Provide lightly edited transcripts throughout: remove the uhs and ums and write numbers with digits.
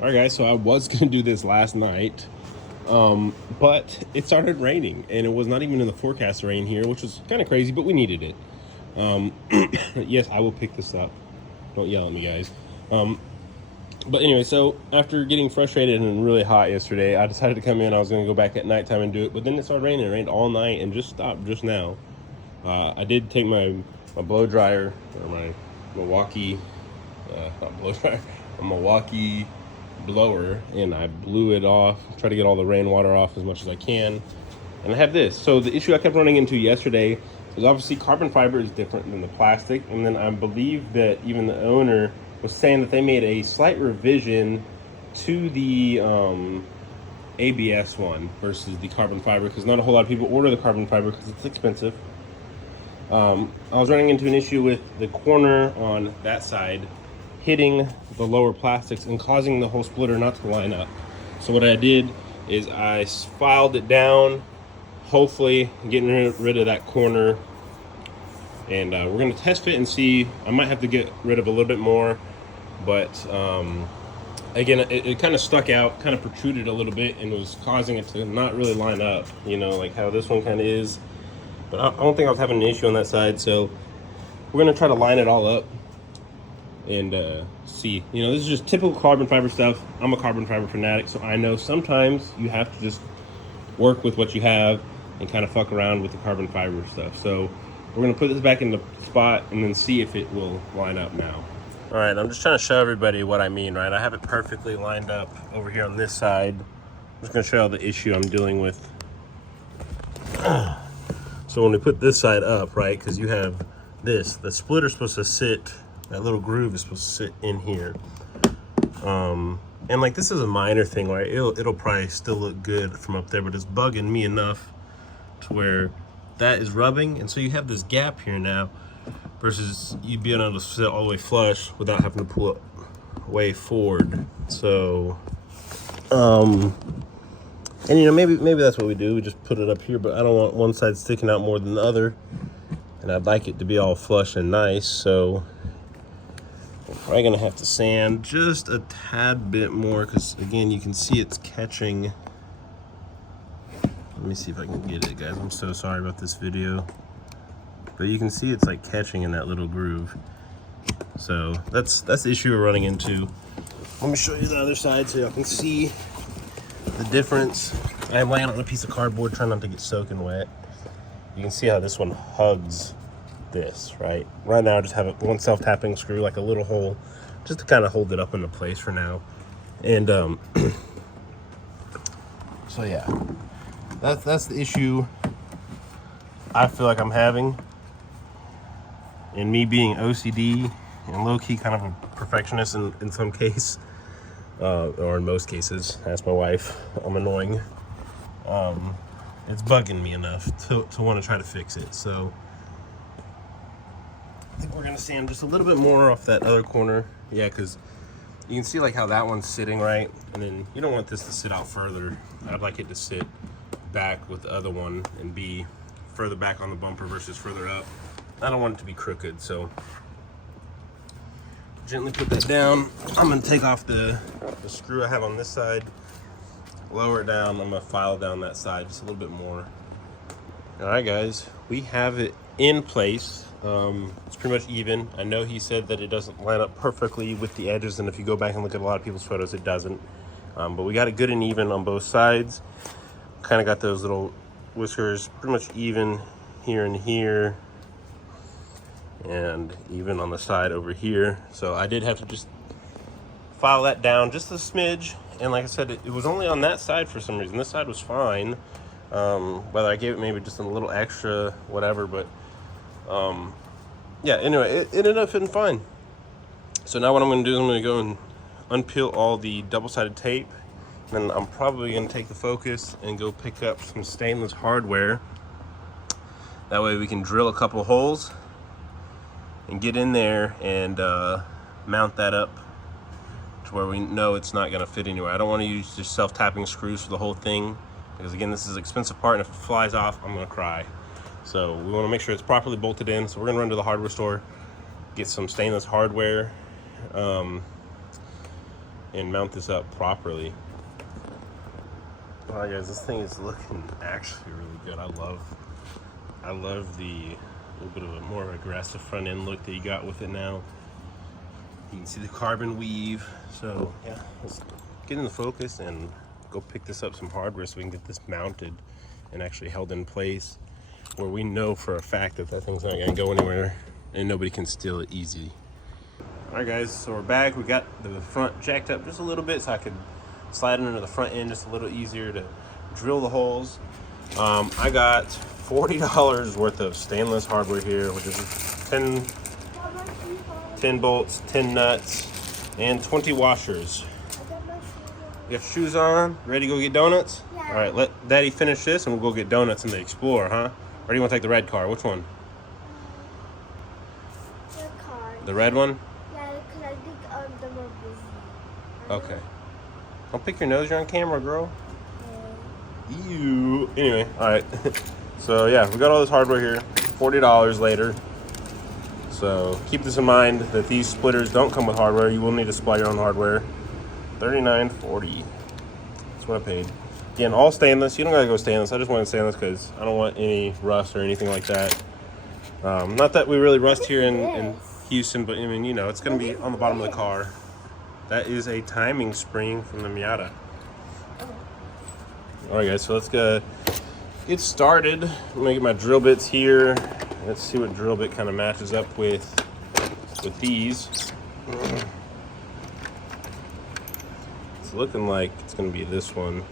All right, guys, so I was going to do this last night, but it started raining, and it was not even in the forecast to rain here, which was kind of crazy, but we needed it. Yes, I will pick this up. Don't yell at me, guys. But anyway, so after getting frustrated and really hot yesterday, I decided to come in. I was going to go back at nighttime and do it, but then it started raining. It rained all night and just stopped just now. I did take my blow dryer, or my Milwaukee, not blow dryer, a Milwaukee blower, and I blew it off, try to get all the rainwater off as much as I can. And I have this. So the issue I kept running into yesterday is obviously carbon fiber is different than the plastic, and then I believe that even the owner was saying that they made a slight revision to the ABS one versus the carbon fiber, because not a whole lot of people order the carbon fiber because it's expensive. I was running into an issue with the corner on that side hitting the lower plastics and causing the whole splitter not to line up. So what I did is I filed it down, hopefully getting rid of that corner, and we're going to test fit and see. I might have to get rid of a little bit more, but again, it kind of stuck out, kind of protruded a little bit, and was causing it to not really line up, you know, like how this one kind of is. But I don't think I was having an issue on that side, so we're going to try to line it all up and see. You know, this is just typical carbon fiber stuff. I'm a carbon fiber fanatic, so I know sometimes you have to just work with what you have and kind of fuck around with the carbon fiber stuff. So we're going to put this back in the spot and then see if it will line up now. All right, I'm just trying to show everybody what I mean, right? I have it perfectly lined up over here on this side. I'm just going to show you the issue I'm dealing with. So when we put this side up, right, because you have this, the splitter's supposed to sit, that little groove is supposed to sit in here. And like, this is a minor thing, right? It'll probably still look good from up there, but it's bugging me enough to where that is rubbing. And so you have this gap here now versus you being able to sit all the way flush without having to pull it way forward. So, and you know, maybe that's what we do. We just put it up here, but I don't want one side sticking out more than the other. And I'd like it to be all flush and nice, so we're probably gonna have to sand just a tad bit more, because again, you can see it's catching. Let me see if I can get it, guys. I'm so sorry about this video, but you can see it's like catching in that little groove. So that's the issue we're running into. Let me show you the other side so y'all can see the difference. I am laying on a piece of cardboard, trying not to get soaking wet. You can see how this one hugs this, right? Right now I just have one self-tapping screw, like a little hole, just to kind of hold it up into place for now. And so yeah, that's the issue I feel like I'm having. And me being OCD and low-key kind of a perfectionist in some case, or in most cases, ask my wife, I'm annoying. It's bugging me enough to want to try to fix it. So I think we're gonna sand just a little bit more off that other corner. Yeah, because you can see like how that one's sitting, right? And then you don't want this to sit out further. I'd like it to sit back with the other one and be further back on the bumper versus further up. I don't want it to be crooked, so gently put that down. I'm gonna take off the screw I have on this side, lower it down. I'm gonna file down that side just a little bit more. All right, guys, we have it in place. It's pretty much even. I know he said that it doesn't line up perfectly with the edges, and if you go back and look at a lot of people's photos, it doesn't. But we got it good and even on both sides. Kind of got those little whiskers pretty much even here and here, and even on the side over here. So I did have to just file that down just a smidge. And like I said, it was only on that side for some reason. This side was fine. Whether I gave it maybe just a little extra, whatever, but yeah, anyway, it ended up fitting fine. So now what I'm gonna do is I'm gonna go and unpeel all the double-sided tape. Then I'm probably gonna take the focus and go pick up some stainless hardware. That way we can drill a couple holes and get in there and mount that up to where we know it's not going to fit anywhere. I don't want to use just self-tapping screws for the whole thing, because again, this is an expensive part, and if it flies off, I'm going to cry. So we want to make sure it's properly bolted in. So we're going to run to the hardware store, get some stainless hardware, and mount this up properly. Wow, guys, this thing is looking actually really good. I love the little bit of a more aggressive front end look that you got with it now. You can see the carbon weave. So yeah, let's get in the focus and go pick this up some hardware so we can get this mounted and actually held in place where we know for a fact that that thing's not gonna go anywhere and nobody can steal it easy. All right, guys, so we're back. We got the front jacked up just a little bit so I could slide it into the front end just a little easier to drill the holes. I got $40 worth of stainless hardware here, which is 10 bolts, 10 nuts, and 20 washers. You have shoes on? Ready to go get donuts? Yeah. All right, let Daddy finish this and we'll go get donuts in the Explorer, huh? Or do you want to take the red car? Which one? The car. The red one? Yeah, because I think they're more busy. Okay. Don't pick your nose, you're on camera, girl. Ew. Anyway, all right. So yeah, we got all this hardware here, $40 later. So keep this in mind that these splitters don't come with hardware. You will need to supply your own hardware. $39.40. That's what I paid. Again, all stainless. You don't gotta go stainless. I just wanted stainless because I don't want any rust or anything like that. Not that we really rust here in Houston, but I mean, you know, it's gonna be on the bottom of the car. That is a timing spring from the Miata. All right, guys, so let's go get started. I'm gonna get my drill bits here. Let's see what drill bit kind of matches up with these. It's looking like it's gonna be this one.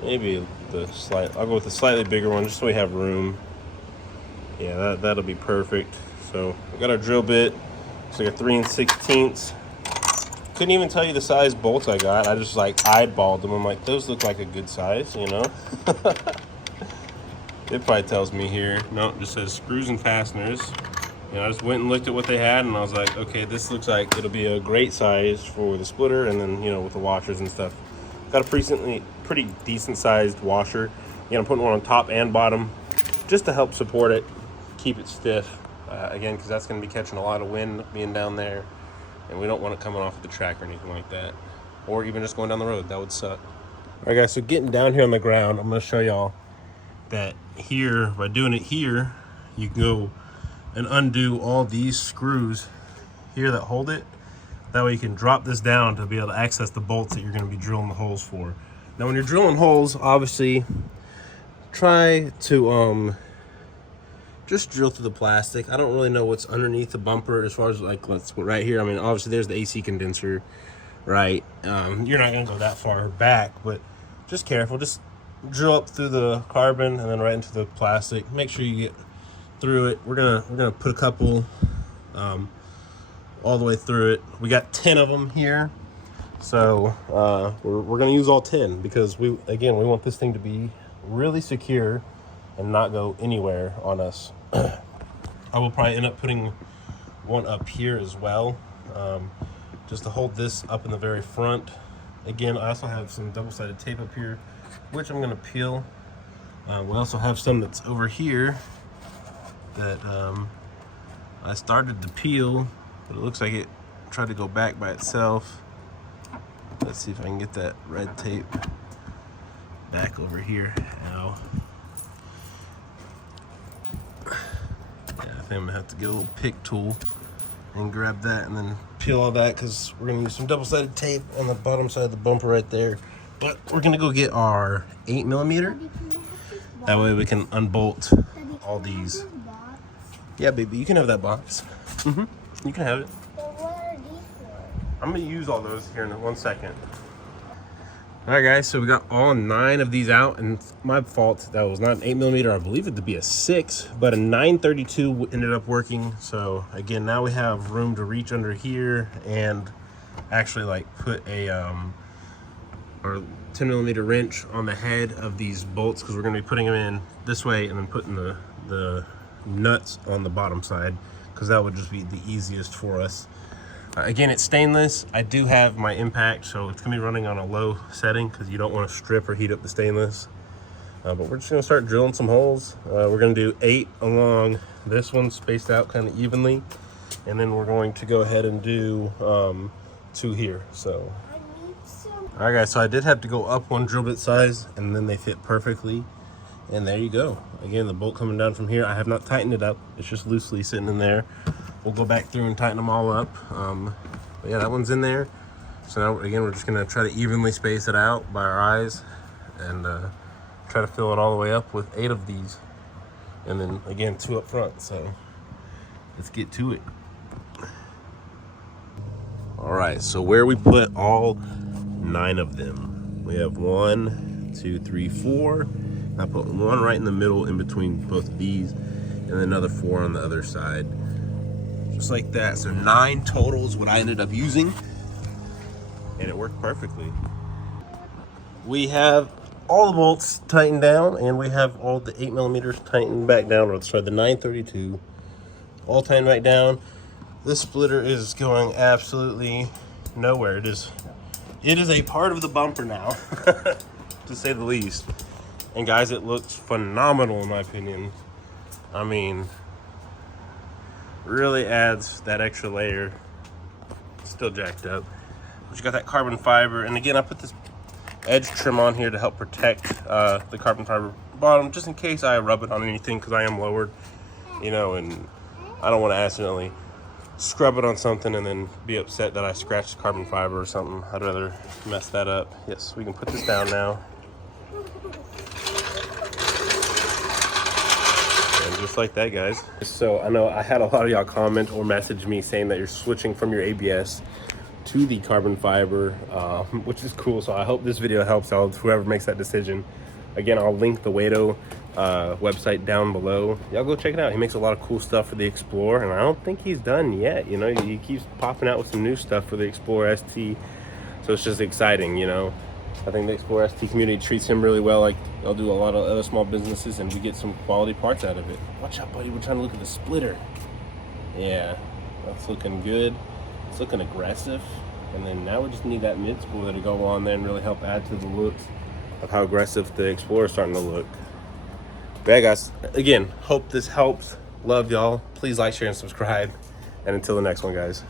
Maybe I'll go with the slightly bigger one just so we have room. Yeah, that'll be perfect. So we got our drill bit. It's like a 3 16. Couldn't even tell you the size bolts I got. I just like eyeballed them. I'm like, those look like a good size, you know? It probably tells me here. No, it just says screws and fasteners. And I just went and looked at what they had and I was like, okay, this looks like it'll be a great size for the splitter and then, you know, with the washers and stuff. Got a pretty decent sized washer. Again, I'm putting one on top and bottom just to help support it, keep it stiff. Again, because that's going to be catching a lot of wind being down there. And we don't want it coming off the track or anything like that. Or even just going down the road. That would suck. All right, guys, so getting down here on the ground, I'm going to show y'all that here, by doing it here, you can go and undo all these screws here that hold it. That way you can drop this down to be able to access the bolts that you're going to be drilling the holes for. Now, when you're drilling holes, obviously, try to just drill through the plastic. I don't really know what's underneath the bumper as far as like, let's put right here. I mean, obviously there's the AC condenser, right? You're not gonna go that far back, but just careful. Just drill up through the carbon and then right into the plastic. Make sure you get through it. We're gonna put a couple all the way through it. We got 10 of them here, so we're gonna use all 10 because we want this thing to be really secure and not go anywhere on us. I will probably end up putting one up here as well, just to hold this up in the very front. Again, I also have some double-sided tape up here, which I'm gonna peel. We also have some that's over here that I started to peel, but it looks like it tried to go back by itself. Let's see if I can get that red tape back over here. Ow. I'm gonna have to get a little pick tool and grab that and then peel all that because we're gonna use some double-sided tape on the bottom side of the bumper right there. But we're gonna go get our 8mm. That way we can unbolt all these. Yeah, baby, you can have that box. You can have it. But what are these for? I'm gonna use all those here in 1 second. All right, guys, so we got all 9 of these out, and my fault, that was not an 8mm, I believe it to be a 6, but a 932 ended up working. So again, now we have room to reach under here and actually like put a our 10mm wrench on the head of these bolts, because we're going to be putting them in this way and then putting the nuts on the bottom side, because that would just be the easiest for us. Again, it's stainless. I do have my impact, so it's gonna be running on a low setting because you don't want to strip or heat up the stainless. But we're just gonna start drilling some holes. We're gonna do 8 along this one, spaced out kind of evenly. And then we're going to go ahead and do to here. So I need some. all right guys, so I did have to go up one drill bit size, and then they fit perfectly. And there you go. Again, the bolt coming down from here, I have not tightened it up. It's just loosely sitting in there. We'll go back through and tighten them all up. But yeah, that one's in there. So now, again, we're just gonna try to evenly space it out by our eyes and try to fill it all the way up with 8 of these. And then, again, 2 up front. So let's get to it. All right, so where we put all 9 of them, we have 1, 2, 3, 4. I put 1 right in the middle in between both of these, and then another 4 on the other side. Just like that. So 9 total is what I ended up using, and it worked perfectly. We have all the bolts tightened down, and we have all the 8mm tightened back down, or sorry, the 932 all tightened back down. This splitter is going absolutely nowhere. It is a part of the bumper now, to say the least. And guys, it looks phenomenal in my opinion. I mean, really adds that extra layer. Still jacked up. But you got that carbon fiber. And again, I put this edge trim on here to help protect the carbon fiber bottom, just in case I rub it on anything, because I am lowered, you know, and I don't want to accidentally scrub it on something and then be upset that I scratched the carbon fiber or something. I'd rather mess that up. Yes, we can put this down now. Just like that, guys. So I know I had a lot of y'all comment or message me saying that you're switching from your ABS to the carbon fiber, which is cool. So I hope this video helps out whoever makes that decision. Again, I'll link the Waido website down below. Y'all go check it out. He makes a lot of cool stuff for the Explorer, and I don't think he's done yet. You know, he keeps popping out with some new stuff for the Explorer ST. So it's just exciting, you know. I think the Explorer ST community treats him really well. Like, they'll do a lot of other small businesses, and we get some quality parts out of it. Watch out, buddy. We're trying to look at the splitter. Yeah, that's looking good. It's looking aggressive. And then now we just need that mid spooler to go on there and really help add to the looks of how aggressive the Explorer is starting to look. But yeah, guys, again, hope this helps. Love y'all. Please like, share, and subscribe. And until the next one, guys.